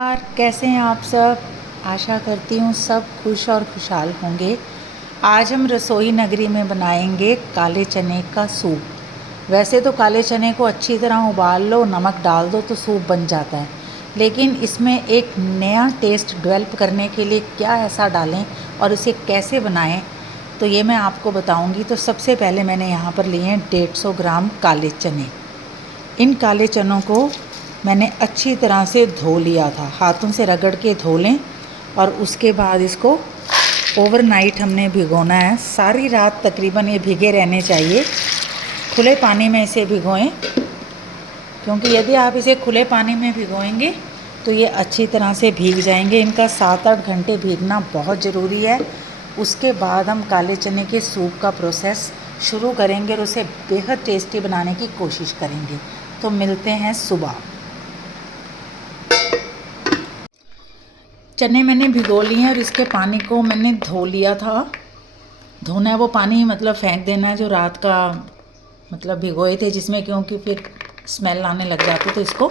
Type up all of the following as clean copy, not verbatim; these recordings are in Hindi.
यार कैसे हैं आप सब। आशा करती हूँ सब खुश और खुशहाल होंगे। आज हम रसोई नगरी में बनाएंगे काले चने का सूप। वैसे तो काले चने को अच्छी तरह उबाल लो, नमक डाल दो तो सूप बन जाता है, लेकिन इसमें एक नया टेस्ट डेवलप करने के लिए क्या ऐसा डालें और इसे कैसे बनाएं, तो ये मैं आपको बताऊंगी। तो सबसे पहले मैंने यहाँ पर लिए हैं 150 ग्राम काले चने। इन काले चनों को मैंने अच्छी तरह से धो लिया था, हाथों से रगड़ के धो लें और उसके बाद इसको ओवरनाइट हमने भिगोना है। सारी रात तकरीबन ये भीगे रहने चाहिए। खुले पानी में इसे भिगोएं, क्योंकि यदि आप इसे खुले पानी में भिगोएंगे तो ये अच्छी तरह से भीग जाएंगे। इनका 7-8 घंटे भीगना बहुत ज़रूरी है। उसके बाद हम काले चने के सूप का प्रोसेस शुरू करेंगे और उसे बेहद टेस्टी बनाने की कोशिश करेंगे। तो मिलते हैं सुबह। चने मैंने भिगो लिए हैं और इसके पानी को मैंने धो लिया था। धोना है वो पानी, मतलब फेंक देना है जो रात का मतलब भिगोए थे जिसमें, क्योंकि फिर स्मेल आने लग जाती। तो इसको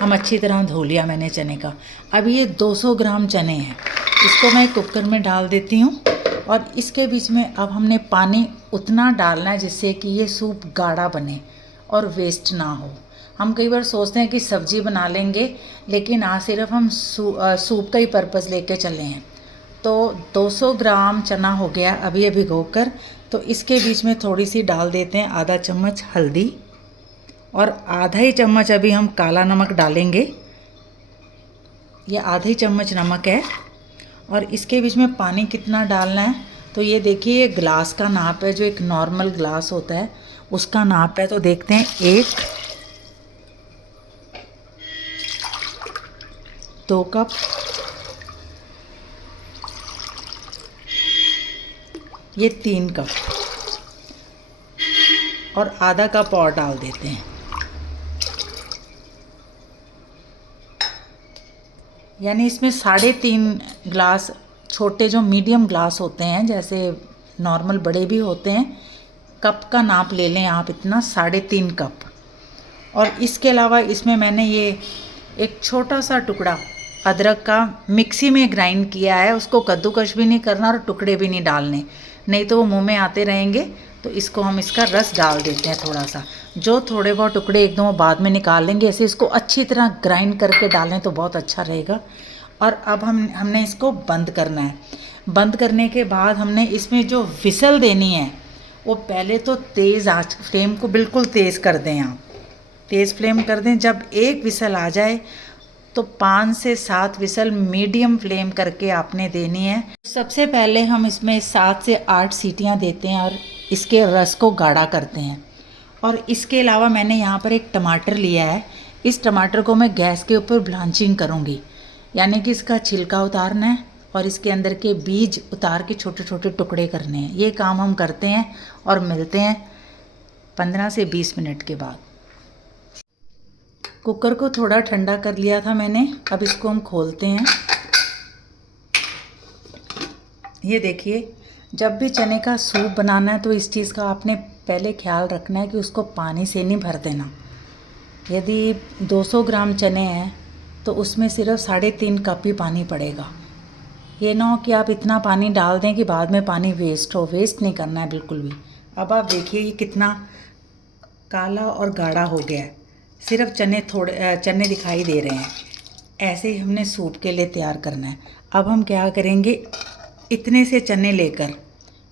हम अच्छी तरह धो लिया मैंने चने का। अब ये 200 ग्राम चने हैं, इसको मैं कुकर में डाल देती हूँ। और इसके बीच में अब हमने पानी उतना डालना है जिससे कि ये सूप गाढ़ा बने और वेस्ट ना हो। हम कई बार सोचते हैं कि सब्जी बना लेंगे, लेकिन आज सिर्फ हम सूप का ही पर्पज़ लेके चले हैं। तो 200 ग्राम चना हो गया अब ये भिगोकर। तो इसके बीच में थोड़ी सी डाल देते हैं आधा चम्मच हल्दी और आधा ही चम्मच अभी हम काला नमक डालेंगे। ये आधा ही चम्मच नमक है। और इसके बीच में पानी कितना डालना है, तो ये देखिए, ये ग्लास का नाप है, जो एक नॉर्मल ग्लास होता है उसका नाप है। तो देखते हैं, 1 2 कप, ये 3 कप और आधा कप और डाल देते हैं। यानी इसमें 3.5 ग्लास, छोटे जो मीडियम ग्लास होते हैं, जैसे नॉर्मल बड़े भी होते हैं, कप का नाप ले लें आप इतना, 3.5 कप। और इसके अलावा इसमें मैंने ये एक छोटा सा टुकड़ा अदरक का मिक्सी में ग्राइंड किया है। उसको कद्दूकश भी नहीं करना और टुकड़े भी नहीं डालने, नहीं तो वो मुंह में आते रहेंगे। तो इसको हम इसका रस डाल देते हैं थोड़ा सा। जो थोड़े बहुत टुकड़े एकदम बाद में निकाल लेंगे, ऐसे इसको अच्छी तरह ग्राइंड करके डालें तो बहुत अच्छा रहेगा। और अब हमने इसको बंद करना है। बंद करने के बाद हमने इसमें जो विसल देनी है, वो पहले तो तेज़ आंच, फ्लेम को बिल्कुल तेज़ कर दें आप, तेज़ फ्लेम कर दें। जब एक विसल आ जाए तो 5 से 7 विसल मीडियम फ्लेम करके आपने देनी है। सबसे पहले हम इसमें 7 से 8 सीटियां देते हैं और इसके रस को गाढ़ा करते हैं। और इसके अलावा मैंने यहाँ पर एक टमाटर लिया है। इस टमाटर को मैं गैस के ऊपर ब्लांचिंग करूँगी, यानी कि इसका छिलका उतारना है और इसके अंदर के बीज उतार के छोटे छोटे टुकड़े करने हैं। ये काम हम करते हैं और मिलते हैं 15 से 20 मिनट के बाद। कुकर को थोड़ा ठंडा कर लिया था मैंने, अब इसको हम खोलते हैं। ये देखिए, जब भी चने का सूप बनाना है तो इस चीज़ का आपने पहले ख्याल रखना है कि उसको पानी से नहीं भर देना। यदि 200 ग्राम चने हैं तो उसमें सिर्फ 3.5 कप ही पानी पड़ेगा। ये ना हो कि आप इतना पानी डाल दें कि बाद में पानी वेस्ट हो। वेस्ट नहीं करना है बिल्कुल भी। अब आप देखिए ये कितना काला और गाढ़ा हो गया है, सिर्फ चने दिखाई दे रहे हैं। ऐसे ही हमने सूप के लिए तैयार करना है। अब हम क्या करेंगे, इतने से चने लेकर,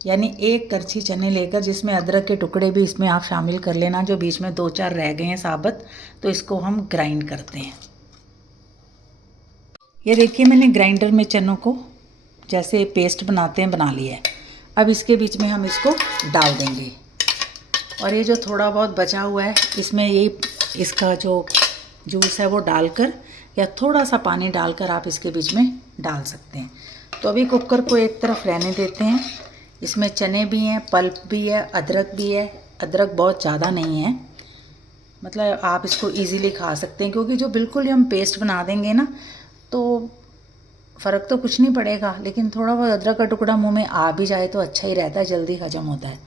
यानी 1 करछी चने लेकर, जिसमें अदरक के टुकड़े भी इसमें आप शामिल कर लेना, जो बीच में 2-4 रह गए हैं साबुत, तो इसको हम ग्राइंड करते हैं। ये देखिए, मैंने ग्राइंडर में चनों को जैसे पेस्ट बनाते हैं बना लिया है। अब इसके बीच में हम इसको डाल देंगे और ये जो थोड़ा बहुत बचा हुआ है इसमें ये इसका जो जूस है वो डालकर, या थोड़ा सा पानी डालकर आप इसके बीच में डाल सकते हैं। तो अभी कुकर को एक तरफ रहने देते हैं। इसमें चने भी हैं, पल्प भी है, अदरक भी है। अदरक बहुत ज़्यादा नहीं है, मतलब आप इसको इजीली खा सकते हैं, क्योंकि जो बिल्कुल ही हम पेस्ट बना देंगे ना तो फ़र्क तो कुछ नहीं पड़ेगा, लेकिन थोड़ा बहुत अदरक का टुकड़ा मुंह में आ भी जाए तो अच्छा ही रहता है, जल्दी हजम होता है।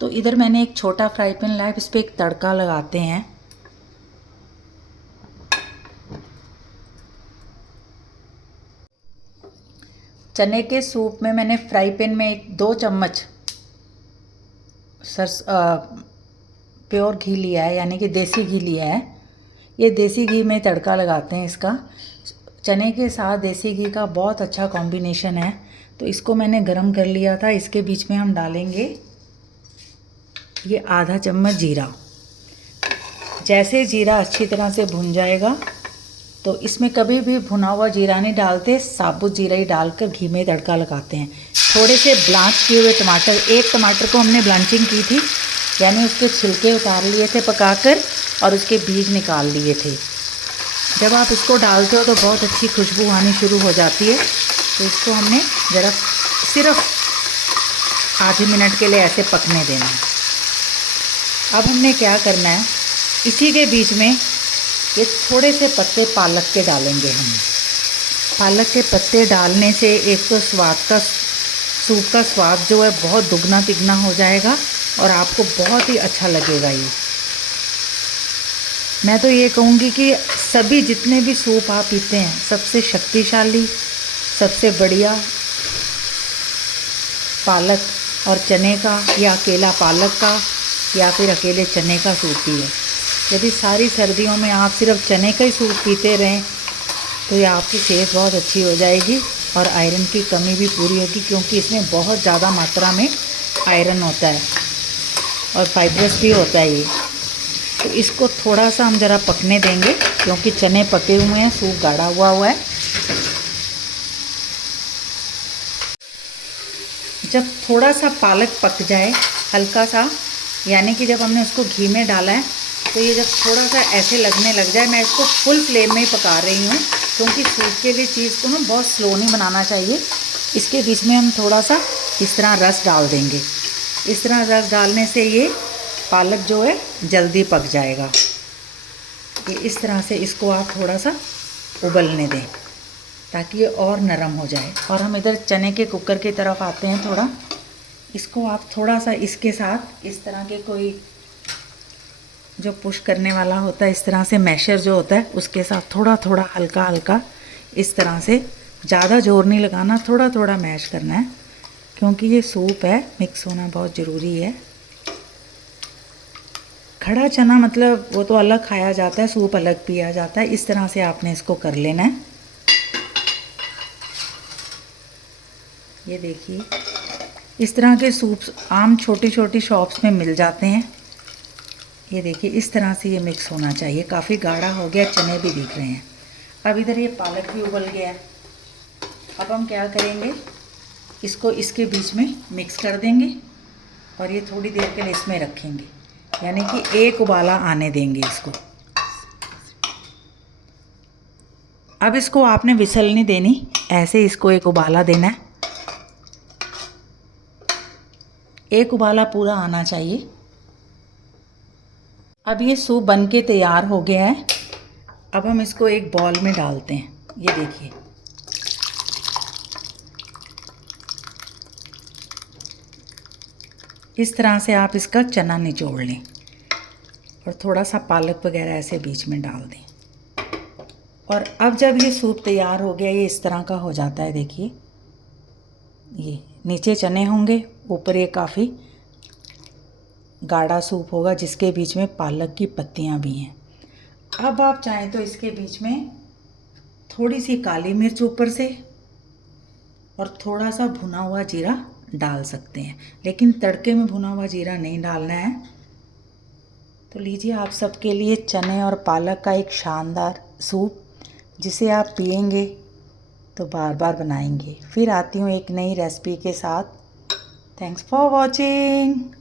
तो इधर मैंने एक छोटा फ्राई पैन लाया, इस पर एक तड़का लगाते हैं। चने के सूप में मैंने फ्राई पैन में 2 चम्मच प्योर घी लिया है, यानी कि देसी घी लिया है। ये देसी घी में तड़का लगाते हैं इसका। चने के साथ देसी घी का बहुत अच्छा कॉम्बिनेशन है। तो इसको मैंने गरम कर लिया था। इसके बीच में हम डालेंगे ये आधा चम्मच जीरा। जैसे जीरा अच्छी तरह से भुन जाएगा तो इसमें कभी भी भुना हुआ जीरा नहीं डालते, साबुत जीरा ही डालकर घी में तड़का लगाते हैं। थोड़े से ब्लांच किए हुए टमाटर, एक टमाटर को हमने ब्लांचिंग की थी, यानी उसके छिलके उतार लिए थे पकाकर और उसके बीज निकाल लिए थे। जब आप इसको डालते हो तो बहुत अच्छी खुशबू आनी शुरू हो जाती है। तो इसको हमने ज़रा सिर्फ आधे मिनट के लिए ऐसे पकने देना है। अब हमने क्या करना है, इसी के बीच में ये थोड़े से पत्ते पालक के डालेंगे हम। पालक के पत्ते डालने से एक तो सूप का स्वाद जो है बहुत दुगना तिगना हो जाएगा और आपको बहुत ही अच्छा लगेगा। ये मैं तो ये कहूँगी कि सभी जितने भी सूप आप पीते हैं, सबसे शक्तिशाली, सबसे बढ़िया पालक और चने का, या अकेला पालक का या फिर अकेले चने का सूप ही है। यदि सारी सर्दियों में आप सिर्फ चने का ही सूप पीते रहें तो ये आपकी सेहत बहुत अच्छी हो जाएगी और आयरन की कमी भी पूरी होगी, क्योंकि इसमें बहुत ज़्यादा मात्रा में आयरन होता है और फाइब्रस भी होता है ये। तो इसको थोड़ा सा हम ज़रा पकने देंगे, क्योंकि चने पके हुए हैं, सूप गाढ़ा हुआ है। जब थोड़ा सा पालक पक जाए, हल्का सा, यानी कि जब हमने उसको घी में डाला है तो ये जब थोड़ा सा ऐसे लगने लग जाए, मैं इसको फुल फ्लेम में ही पका रही हूँ, क्योंकि सूप के लिए चीज़ को ना बहुत स्लो नहीं बनाना चाहिए। इसके बीच में हम थोड़ा सा इस तरह रस डाल देंगे। इस तरह रस डालने से ये पालक जो है जल्दी पक जाएगा। ये इस तरह से इसको आप थोड़ा सा उबलने दें ताकि ये और नरम हो जाए। और हम इधर चने के कुकर की तरफ आते हैं। थोड़ा इसको आप थोड़ा सा इसके साथ इस तरह के कोई जो पुश करने वाला होता है, इस तरह से मैशर जो होता है उसके साथ थोड़ा थोड़ा हल्का हल्का इस तरह से, ज़्यादा जोर नहीं लगाना, थोड़ा थोड़ा मैश करना है, क्योंकि ये सूप है, मिक्स होना बहुत ज़रूरी है। खड़ा चना मतलब वो तो अलग खाया जाता है, सूप अलग पिया जाता है। इस तरह से आपने इसको कर लेना है। ये देखिए, इस तरह के सूप आम छोटी छोटी शॉप्स में मिल जाते हैं। ये देखिए, इस तरह से ये मिक्स होना चाहिए। काफ़ी गाढ़ा हो गया, चने भी दिख रहे हैं। अब इधर ये पालक भी उबल गया है। अब हम क्या करेंगे, इसको इसके बीच में मिक्स कर देंगे और ये थोड़ी देर के लिए इसमें रखेंगे, यानी कि एक उबाला आने देंगे इसको। अब इसको आपने विसल नहीं देनी, ऐसे इसको एक उबाला देना है। एक उबाला पूरा आना चाहिए। अब ये सूप बन के तैयार हो गया है। अब हम इसको एक बॉल में डालते हैं। ये देखिए, इस तरह से आप इसका चना निचोड़ लें और थोड़ा सा पालक वगैरह ऐसे बीच में डाल दें। और अब जब ये सूप तैयार हो गया, ये इस तरह का हो जाता है। देखिए, ये नीचे चने होंगे, ऊपर ये काफ़ी गाढ़ा सूप होगा जिसके बीच में पालक की पत्तियां भी हैं। अब आप चाहें तो इसके बीच में थोड़ी सी काली मिर्च ऊपर से और थोड़ा सा भुना हुआ जीरा डाल सकते हैं, लेकिन तड़के में भुना हुआ जीरा नहीं डालना है। तो लीजिए, आप सबके लिए चने और पालक का एक शानदार सूप, जिसे आप पिएंगे तो बार बार बनाएंगे। फिर आती हूँ एक नई रेसिपी के साथ। Thanks for watching.